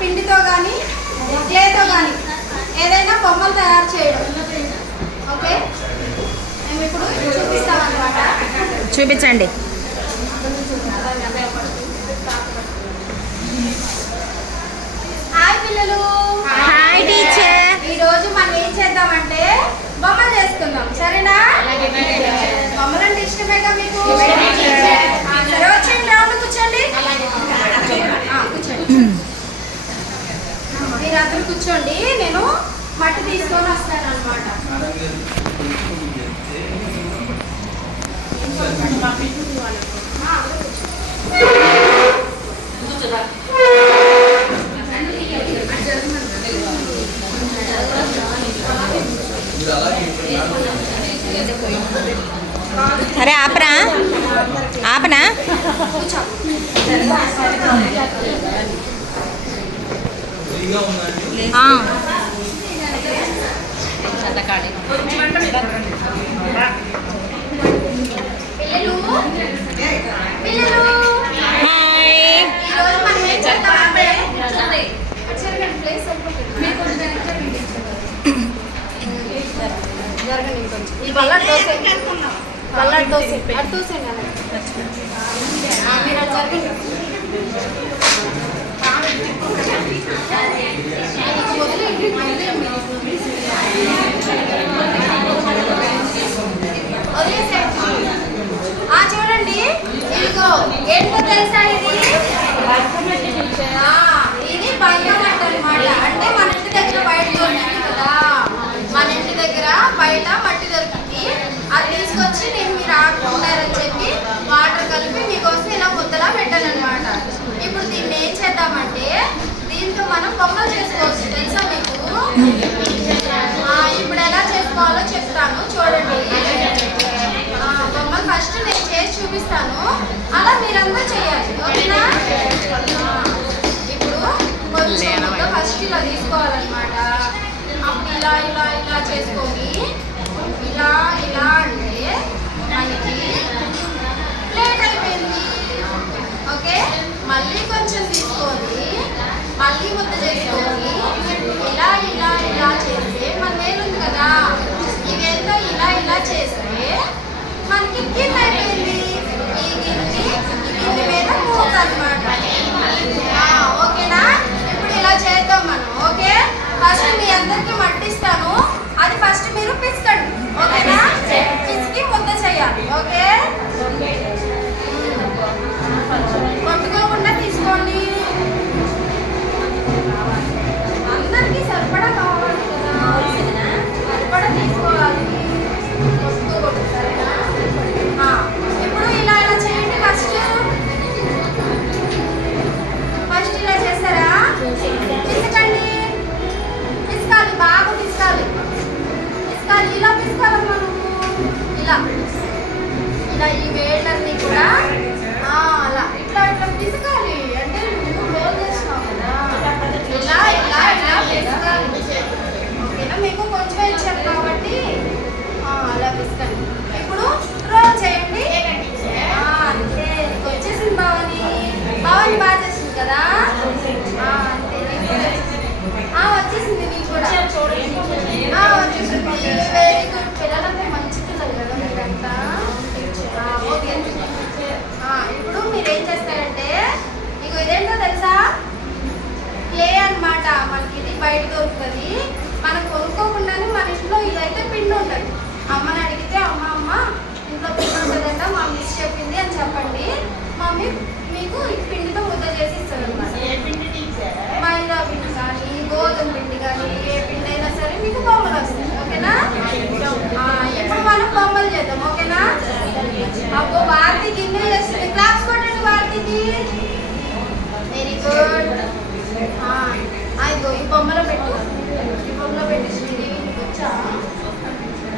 పిండితో కానీ క్లేతో కానీ ఏదైనా బొమ్మలు తయారు చేయడం. ఓకే, మేము ఇప్పుడు చూపిస్తామన్నమాట. చూపించండి. హాయ్ పిల్లలు. Hi teacher. ఈరోజు మనం ఏం చేద్దామంటే బొమ్మలు చేసుకుందాం. సరేనా? బొమ్మలంటే ఇష్టమేగా మీకు? సరే వచ్చండి, రౌండ్ కూర్చోండి. కూర్చోండి, మీరందరూ కూర్చోండి. నేను మట్టి తీసుకొని వస్తాను అనమాట. అరే ఆపనా ఆపనా. ఈరోజు మనం ఏం చేద్దామంటే ఈ బల్లట్ దోశ అటు దోశ మీరు అది జరగండి. చూడండి, ఇదిగో ఏంటో తెలుసా? ఇది బంగామట్టి అనమాట. అంటే మన ఇంటి దగ్గర బయట దొరుకుతుంది కదా, మన ఇంటి దగ్గర బయట మట్టి దొరుకుతుంది. అది తీసుకొచ్చి నేను మీరు ఆడుకుంటారని చెప్పి వాటర్ కలిపి మీకోసం ఇలా ముద్దలా పెట్టానమాట. ఇప్పుడు దీన్ని ఏం చేద్దామంటే దీంతో మనం బొమ్మలు చేసుకోవచ్చు. తెలుసా మీకు? ఇప్పుడు ఎలా చేసుకోవాలో చెప్తాను, చూడండి. బొమ్మలు ఫస్ట్ నేను చేసి చూపిస్తాను, అలా మీరంతా చేయాలి. ఓకేనా? ఇప్పుడు కొంచెం ముద్ద ఫస్ట్ ఇలా తీసుకోవాలన్నమాట. అప్పుడు ఇలా ఇలా ఇలా చేసుకొని ఇలా ఇలా అంటే మనకి ప్లేట్ అయిపోయింది. ఓకే, మళ్ళీ కొంచెం తీసుకొని మళ్ళీ ముద్ద చేసుకొని ఇలా ఇలా ఇలా చేస్తే మన వేలు ఉంది కదా, ఇవేంటో ఇలా ఇలా చేస్తే మనకి గిన్నె అయిపోయింది. ఈ గిన్నె మీద మూత అనమాట. ఓకేనా? ఇప్పుడు ఇలా చేద్దాం మనం. ఓకే, ఫస్ట్ మీ అందరికి మట్టిస్తాను, అది ఫస్ట్ మీరు పిసకండి. ఓకేనా? పిసికి ముద్ద చేయాలి. ఓకే, కొట్టుకోకుండా తీసుకోండి. అందరికీ సరిపడా కావాలి కదా, సరిపడా తీసుకోవాలి. కొట్టుకోకూడదు. సరేనా? ఇప్పుడు ఇలా ఇలా చేయండి. ఫస్ట్ ఇలా చేస్తారా? పిసకండి. పిసకాలి, బాగా పిసకాలి. ఇలా పిసకాలమ్మా నువ్వు. ఇలా ఇలా ఈ వేళ్ళన్నీ కూడా అలా ఇట్లా ఇట్లా పిసకాలి. అంటే నువ్వు రోల్ చేసినావు కదా, ఇలా ఇలా ఇలా పిసకాలి. ఓకేనా? మీకు కొంచెం ఇచ్చాను కాబట్టి అలా పిసకండి. ఇప్పుడు రోల్ చేయండి. అంతే, వచ్చేసింది భవాని. భవాని బాగా చేసింది కదా. అంతే, వచ్చేసింది నీకు కూడా. వచ్చేసింది. Very good. పిల్లలంతా మంచి పిల్లలు కదా మీరంతా. ఓకే, ఇప్పుడు మీరేం చేస్తారంటే మీకు ఇదేంటో తెలుసా? క్లే అనమాట. మనకి ఇది బయట దొరుకుతుంది. మనం కొనుక్కోకుండానే మన ఇంట్లో ఇదైతే పిండి ఉంటుంది. అమ్మని అడిగితే అమ్మ ఇంట్లో పిండి ఉంటుందంట, మా మిస్ చెప్పింది అని చెప్పండి. మమ్మీ మీకు పిండితో ముద్ద చేసి ఇస్తుంది అనమాట. మైదా పిండి కానీ గోధుమ పిండి కానీ ఏ పిండి అయినా సరే మీకు బొమ్మలు వస్తాయి. ఓకేనా? ఇప్పుడు మనం బొమ్మలు చేద్దాం. ఓకేనా? అబ్బో బాగా